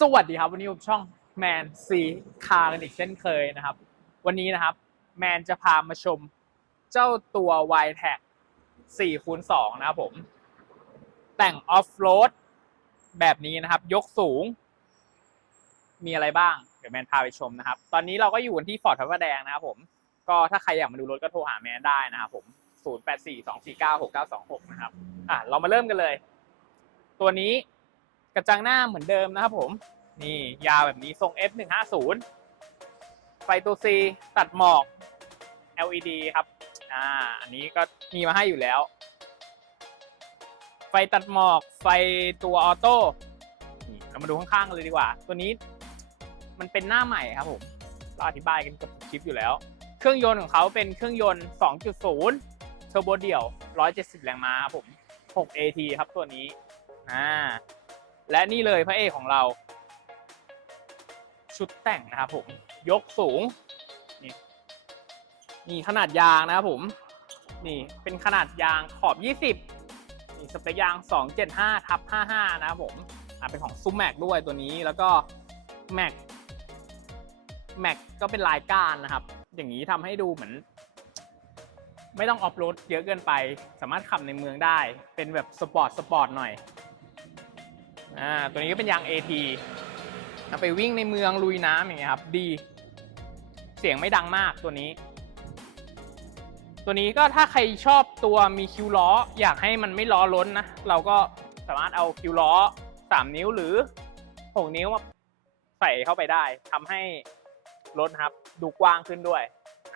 สวัสดีครับ วันนี้ผมช่องแมนซีคากันอีกเช่นเคยนะครับ วันนี้นะครับ แมนจะพามาชมเจ้าตัว y t a g 4คูณ2นะครับผม แต่งออฟโรดแบบนี้นะครับ ยกสูง มีอะไรบ้าง เดี๋ยวแมนพาไปชมนะครับ ตอนนี้เราก็อยู่กันที่ฟอร์ดพระประแดงนะครับผม ก็ถ้าใครอยากมาดูรถก็โทรหาแมนได้นะครับผม 0842496926 นะครับ อะเรามาเริ่มกันเลย ตัวนี้ กระจังหน้าเหมือนเดิมนะครับผม นี่ยาวแบบนี้ทรง F150 ไฟตัว C ตัดหมอก LED ครับ อ่า อันนี้ก็มีมาให้อยู่แล้ว ไฟตัดหมอก ไฟตัวออโต้นี่เรามาดูข้างๆกันเลยดีกว่า ตัวนี้มันเป็นหน้าใหม่ครับผม เราอธิบายกันกับคลิปอยู่แล้ว เครื่องยนต์ของเขาเป็นเครื่องยนต์ 2.0 เทอร์โบเดี่ยว 170 แรงม้าครับผม 6 AT ครับตัวนี้ อ่า และนี่เลยพระเอกของเรา ชุดแต่งนะครับผม ยกสูง นี่นี่ขนาดยางนะครับผม นี่เป็นขนาดยางขอบ 20นี่สเปคยาง 275ทับ55 นะครับผมอ่าเป็นของซูมแม็กด้วยตัวนี้แล้วก็แม็กแม็กก็เป็นลายก้านนะครับ อย่างนี้ทำให้ดูเหมือน ไม่ต้องออฟโรดเยอะเกินไป สามารถขับในเมืองได้ เป็นแบบสปอร์ตสปอร์ตหน่อย อ่าตัวนี้ก็เป็นยาง AT เอาไปวิ่งในเมืองลุยน้ำอย่างเงี้ยครับ ดี เสียงไม่ดังมากตัวนี้ ตัวนี้ก็ถ้าใครชอบตัวมีคิวล้อ อยากให้มันไม่ล้อล้นนะ เราก็สามารถเอาคิวล้อ 3 นิ้วหรือ 6 นิ้วมาใส่เข้าไปได้ทำให้รถครับ ดูกว้างขึ้นด้วย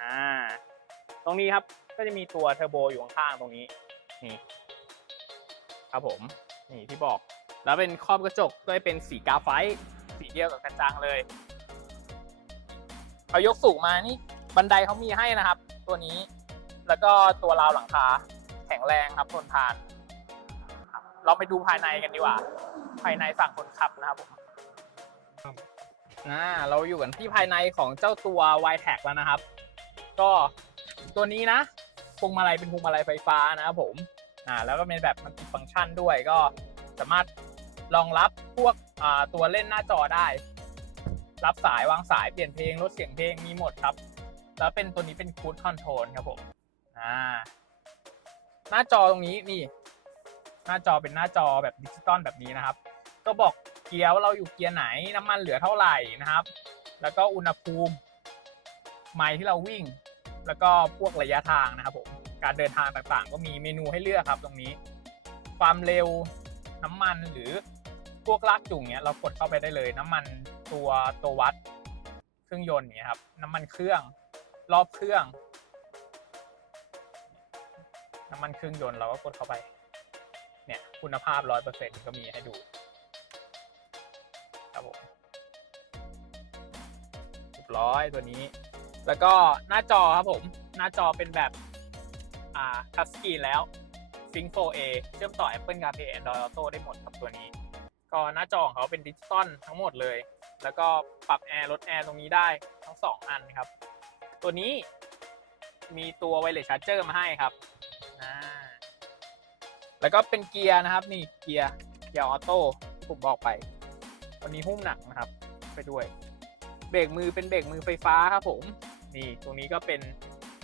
อ่า ตรงนี้ครับก็จะมีตัวเทอร์โบอยู่ข้างๆตรงนี้ นี่ ครับผม นี่ที่บอก แล้วเป็นครอบกระจกก็จะเป็นสีกาไฟสีเดียวกับกระจังเลยเขายกสูงมานี่บันไดเขามีให้นะครับ ตัวนี้แล้วก็ตัวราวหลังคาแข็งแรงครับทนทานเราไปดูภายในกันดีกว่า ภายในฝั่งคนขับนะครับผมอ่าเราอยู่กันที่ภายในของเจ้าตัว y t a g แล้วนะครับ ก็ตัวนี้นะพวงมาลัยเป็นพวงมาลัยไฟฟ้านะครับผมอ่าแล้วก็เป็นแบบมันติฟังก์ชันด้วยก็สามารถ รองรับพวกตัวเล่นหน้าจอได้ รับสายวางสายเปลี่ยนเพลงลดเสียงเพลงมีหมดครับ แล้วเป็นตัวนี้เป็นคูดคอนโทรลครับผมอ่าหน้าจอตรงนี้นี่ หน้าจอเป็นหน้าจอแบบดิจิตอลแบบนี้นะครับ ก็บอกเกียร์ว่าเราอยู่เกียร์ไหนน้ำมันเหลือเท่าไหร่นะครับ แล้วก็อุณหภูมิไมล์ที่เราวิ่ง แล้วก็พวกระยะทางนะครับผมการเดินทางต่างๆ ก็มีเมนูให้เลือกครับตรงนี้ ความเร็วน้ำมันหรือ พวกลากจูงเนี้ยเรากดเข้าไปได้เลย น้ำมันตัวตัววัดเครื่องยนต์เนี้ยครับน้ำมันเครื่องรอบเครื่อง น้ำมันเครื่องยนต์เราก็กดเข้าไป เนี่ยคุณภาพร้อยเปอร์เซ็นก็มีให้ดูครับผมเรียบร้อยตัวนี้ แล้วก็หน้าจอครับผม หน้าจอเป็นแบบอ่าทัชสกรีนแล้ว Sync 4A เชื่อมต่อ Apple CarPlay Android Auto ได้หมดครับตัวนี้ ก็หน้าจอของเขาเป็นดิจิตอลทั้งหมดเลย แล้วก็ปรับแอร์ลดแอร์ตรงนี้ได้ทั้งสองอันครับ ตัวนี้มีตัวไวเลสชาร์เจอร์มาให้ครับ แล้วก็เป็นเกียร์นะครับ นี่เกียร์เกียร์ออโต้ผมบอกไป วันนี้หุ้มหนักนะครับ ไปด้วย เบรกมือเป็นเบรกมือไฟฟ้าครับผม นี่ตรงนี้ก็เป็น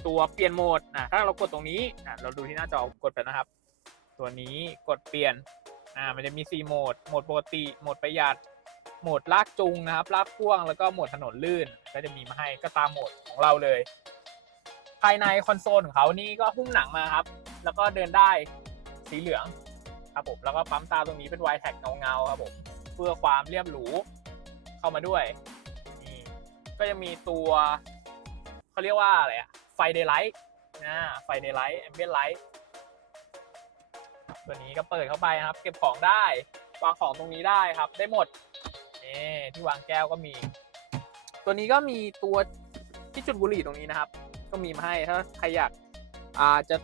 ตัวเปลี่ยนโหมดนะถ้าเรากดตรงนี้อะเราดูที่หน้าจอกดไปนะครับ ตัวนี้กดเปลี่ยน อ่ามันจะมี 4 โหมด โหมดปกติ โหมดประหยัด โหมดลากจูงนะครับลากพ่วงแล้วก็โหมดถนนลื่น ก็จะมีมาให้ก็ตามโหมดของเราเลย ภายในคอนโซลของเขานี่ก็หุ้มหนังมาครับ แล้วก็เดินได้สีเหลืองครับผมแล้วก็ปั๊มตาตรงนี้เป็นไวแท็กเงาๆครับผมเพื่อความเรียบหรูเข้ามาด้วยนี่ก็จะมีตัวเขาเรียกว่าอะไรอะไฟเดย์ไลท์นะไฟเดย์ไลท์แอมเบียนไลท์ ตัวนี้ก็เปิดเข้าไปนะครับ เก็บของได้ วางของตรงนี้ได้ครับ ได้หมดนี่ที่วางแก้วก็มี ตัวนี้ก็มีตัวที่จุดบุหรี่ตรงนี้นะครับ ก็มีมาให้ถ้าใครอยากอาจะ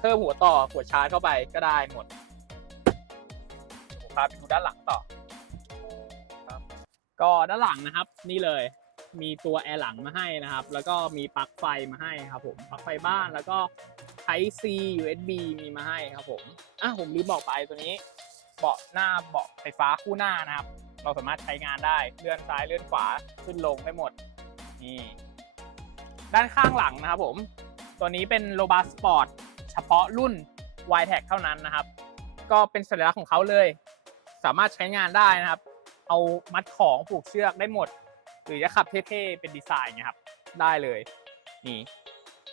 เพิ่มหัวต่อหัวชาร์จเข้าไปก็ได้หมดผมพาไปดูด้านหลังต่อครับก็ด้านหลังนะครับ นี่เลย มีตัวแอร์หลังมาให้นะครับ แล้วก็มีปลั๊กไฟมาให้ครับผมปลั๊กไฟบ้านแล้วก็ Type C USB มีมาให้ครับผม อะผมลืมบอกไปตัวนี้ เบาะหน้าเบาะไฟฟ้าคู่หน้านะครับ เราสามารถใช้งานได้ เลื่อนซ้ายเลื่อนขวาขึ้นลงได้หมด นี่ ด้านข้างหลังนะครับผม ตัวนี้เป็นโลบาสปอร์ตเฉพาะรุ่น y t a g เท่านั้นนะครับ ก็เป็นสัญลักษณ์ของเขาเลย สามารถใช้งานได้นะครับ เอามัดของผูกเชือกได้หมด หรือจะขับเท่ๆเป็นดีไซน์เงี้ยครับ ได้เลย นี่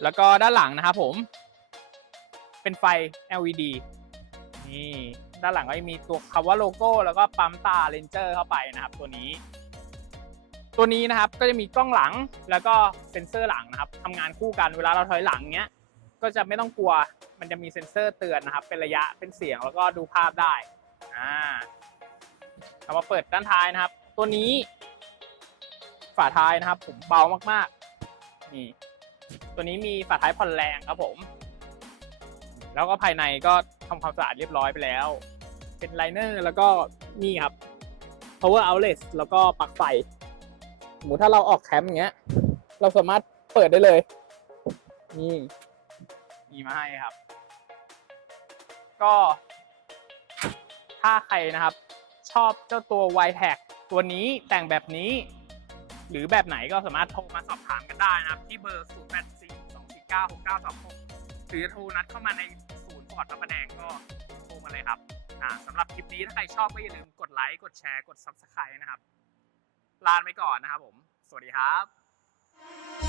แล้วก็ด้านหลังนะครับผม เป็นไฟ LED นี่ด้านหลังก็จะมีตัวคำว่าโลโก้แล้วก็ปั๊มตาเลนเจอร์เข้าไปนะครับ ตัวนี้ ตัวนี้นะครับก็จะมีกล้องหลังแล้วก็เซ็นเซอร์หลังนะครับทำงานคู่กันเวลาเราถอยหลังเนี้ย ก็จะไม่ต้องกลัวมันจะมีเซ็นเซอร์เตือนนะครับ เป็นระยะเป็นเสียงแล้วก็ดูภาพได้อ่าเอามาเปิดด้านท้ายนะครับ ตัวนี้ฝาท้ายนะครับ ผมเบามากๆนี่ตัวนี้มีฝาท้ายผ่อนแรงครับผม แล้วก็ภายในก็ทำความสะอาดเรียบร้อยไปแล้ว เป็นไลเนอร์แล้วก็นี่ครับ power outlet แล้วก็ปลั๊กไฟสมมติถ้าเราออกแคมป์อย่างเงี้ย เราสามารถเปิดได้เลย นี่ มีมาให้ครับ ก็ ถ้าใครนะครับ ชอบเจ้าตัว y t a g ตัวนี้แต่งแบบนี้ หรือแบบไหนก็สามารถโทรมาสอบถามกันได้นะครับ ที่เบอร์ 0842496926 หรือโทรนัดเข้ามาในศูนย์ปอดพระประแดงก็โทรมาเลยครับสำหรับคลิปนี้ถ้าใครชอบก็อย่าลืมกดไลค์กดแชร์กด Subscribe นะครับ ลาไปก่อนนะครับผม สวัสดีครับ